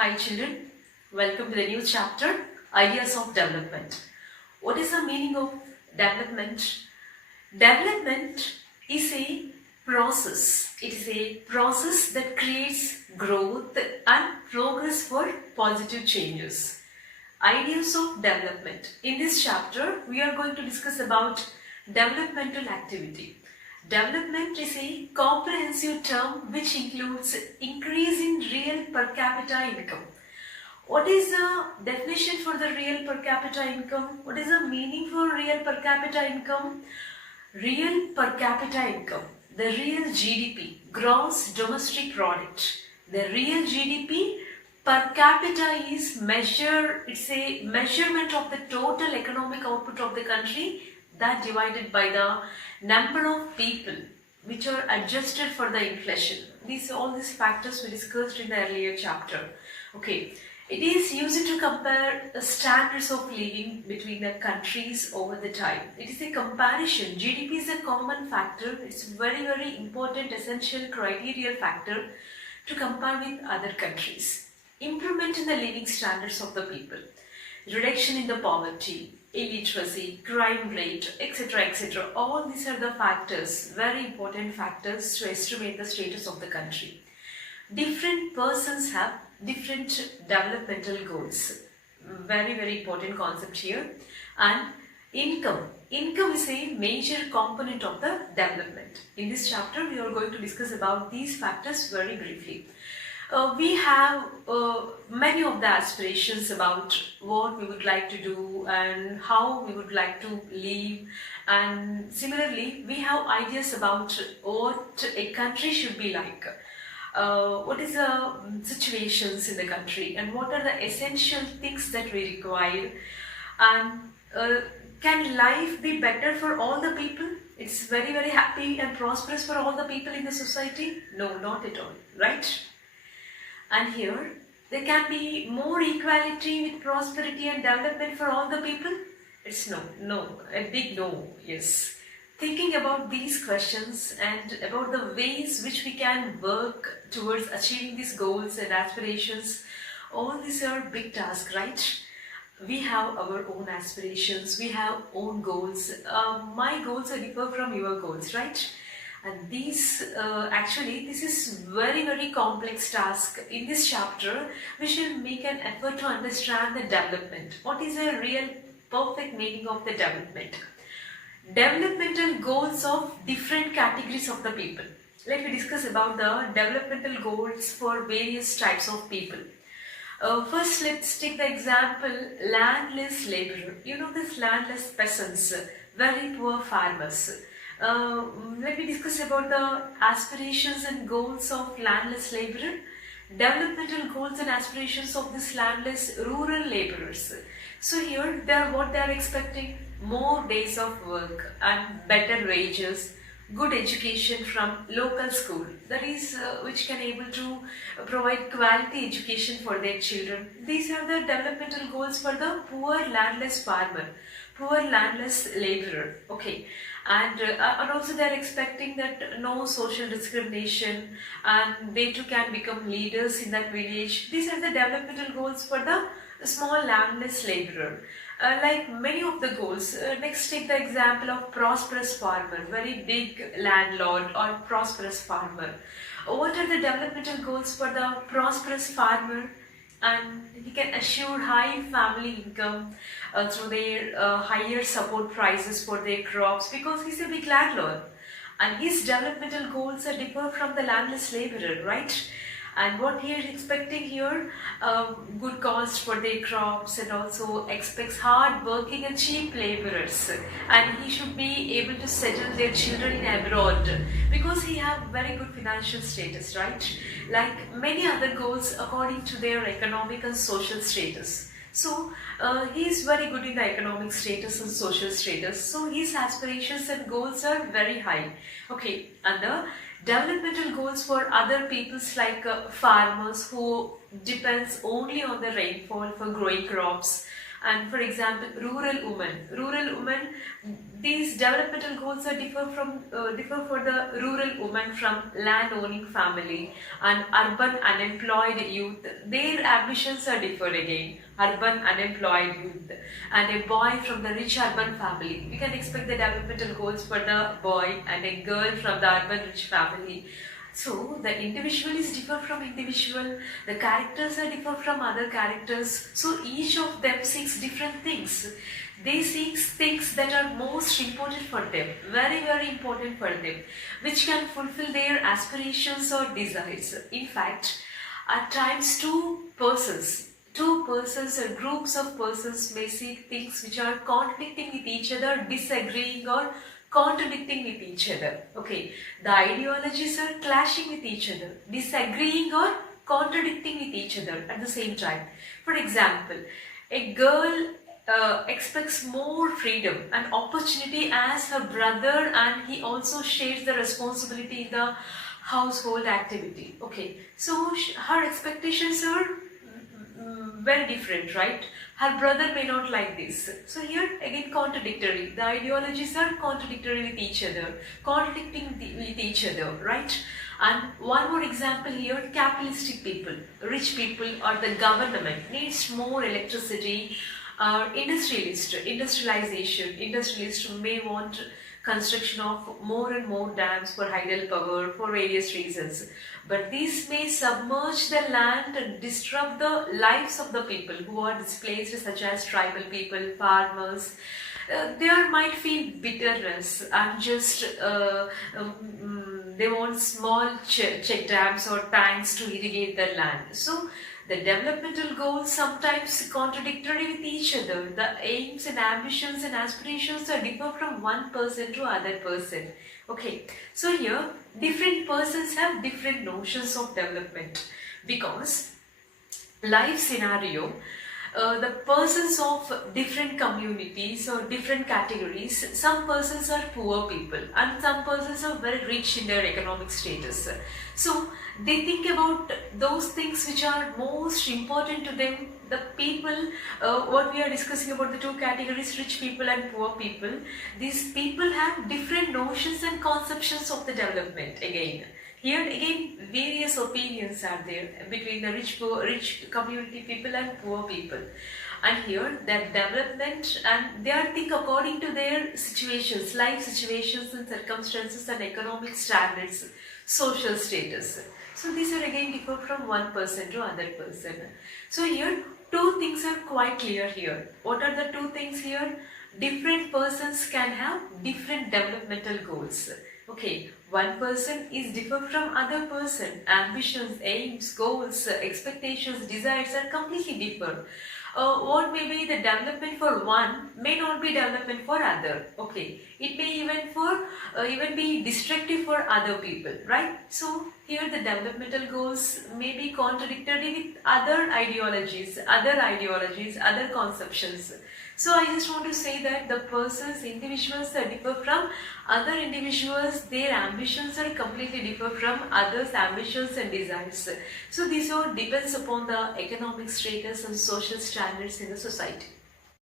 Hi children, welcome to the new chapter, Ideas of Development. What is the meaning of development? Development is a process. It is a process that creates growth and progress for positive changes. Ideas of development. In this chapter, we are going to discuss about developmental activity. Development is a comprehensive term which includes increase in real per capita income. What is the definition for the real per capita income? What is the meaning for real per capita income? Real per capita income, the real GDP, gross domestic product. The real GDP per capita is it's a measurement of the total economic output of the country that divided by the number of people which are adjusted for the inflation. All these factors we discussed in the earlier chapter. Okay, it is used to compare the standards of living between the countries over the time. It is a comparison. GDP is a common factor. It's very important essential criteria factor to compare with other countries. Improvement in the living standards of the people. Reduction in the poverty, illiteracy, crime rate, etc. All these are the factors, very important factors to estimate the status of the country. Different persons have different developmental goals. Very important concept here. And income. Income is a major component of the development. In this chapter, we are going to discuss about these factors very briefly. We have many of the aspirations about what we would like to do and how we would like to live, and similarly we have ideas about what a country should be like, what is the situations in the country and what are the essential things that we require, and can life be better for all the people? It's very happy and prosperous for all the people in the society? No, not at all, right? And here, there can be more equality with prosperity and development for all the people? It's no, a big no, yes. Thinking about these questions and about the ways which we can work towards achieving these goals and aspirations, all these are big tasks, right? We have our own aspirations, we have own goals. My goals are different from your goals, right? And this is very complex task. In this chapter, we shall make an effort to understand the development. What is the real perfect meaning of the development? Developmental goals of different categories of the people. Let me discuss about the developmental goals for various types of people. First, let's take the example landless laborer. You know this landless peasants, very poor farmers. Let me discuss about the aspirations and goals of landless laborer, developmental goals and aspirations of this landless rural laborers. So here what they are expecting: more days of work and better wages, good education from local school, that is which can able to provide quality education for their children. These are the developmental goals for the poor landless farmer, poor landless laborer. Okay. And also they are expecting that no social discrimination and they too can become leaders in that village. These are the developmental goals for the small landless laborer. Like many of the goals, next take the example of prosperous farmer, very big landlord or prosperous farmer. What are the developmental goals for the prosperous farmer? And he can assure high family income through their higher support prices for their crops, because he's a big landlord and his developmental goals are different from the landless laborer, right? And what he is expecting here, good cost for their crops, and also expects hard working and cheap laborers, and he should be able to settle their children in abroad because he have very good financial status, right? Like many other goals according to their economic and social status. So he is very good in the economic status and social status, so his aspirations and goals are very high. Okay, and the developmental goals for other peoples like farmers who depends only on the rainfall for growing crops, And for example, rural women, these developmental goals are differ for the rural woman from land owning family, and urban unemployed youth, their ambitions are different again. Urban unemployed youth and a boy from the rich urban family, we can expect the developmental goals for the boy, and a girl from the urban rich family. So the individual is different from individual, the characters are different from other characters, so each of them seeks different things. They seek things that are most important for them, very important for them, which can fulfill their aspirations or desires. In fact, at times two persons or groups of persons may seek things which are conflicting with each other, disagreeing or contradicting with each other. Okay, the ideologies are clashing with each other, disagreeing or contradicting with each other at the same time. For example, a girl expects more freedom and opportunity as her brother, and he also shares the responsibility in the household activity. Okay, so her expectations are very different, right? Her brother may not like this. So here again contradictory. The ideologies are contradictory with each other, contradicting with each other, right? And one more example here, capitalistic people, rich people or the government needs more electricity. Industrialists may want construction of more and more dams for hydel power for various reasons. But these may submerge the land and disrupt the lives of the people who are displaced, such as tribal people, farmers. They might feel bitterness and just they want small check dams or tanks to irrigate their land. So the developmental goals sometimes contradictory with each other. The aims and ambitions and aspirations are differ from one person to other person. Okay, so here different persons have different notions of development, because life scenario, the persons of different communities or different categories, some persons are poor people and some persons are very rich in their economic status. So they think about those things which are most important to them. The people, what we are discussing about the two categories, rich people and poor people, these people have different notions and conceptions of the development again. Here again various opinions are there between the rich community people and poor people. And here that development, and they are think according to their situations, life situations and circumstances and economic standards, social status. So these are again differ from one person to other person. So here two things are quite clear here. What are the two things here? Different persons can have different developmental goals. Okay, one person is different from other person. Ambitions, aims, goals, expectations, desires are completely different. What may be the development for one may not be development for other. Okay, it may even be destructive for other people, right? So here the developmental goals may be contradictory with other ideologies, other conceptions. So I just want to say that the persons, individuals that differ from other individuals, their ambitions are completely different from others' ambitions and desires. So this all depends upon the economic status and social standards in the society.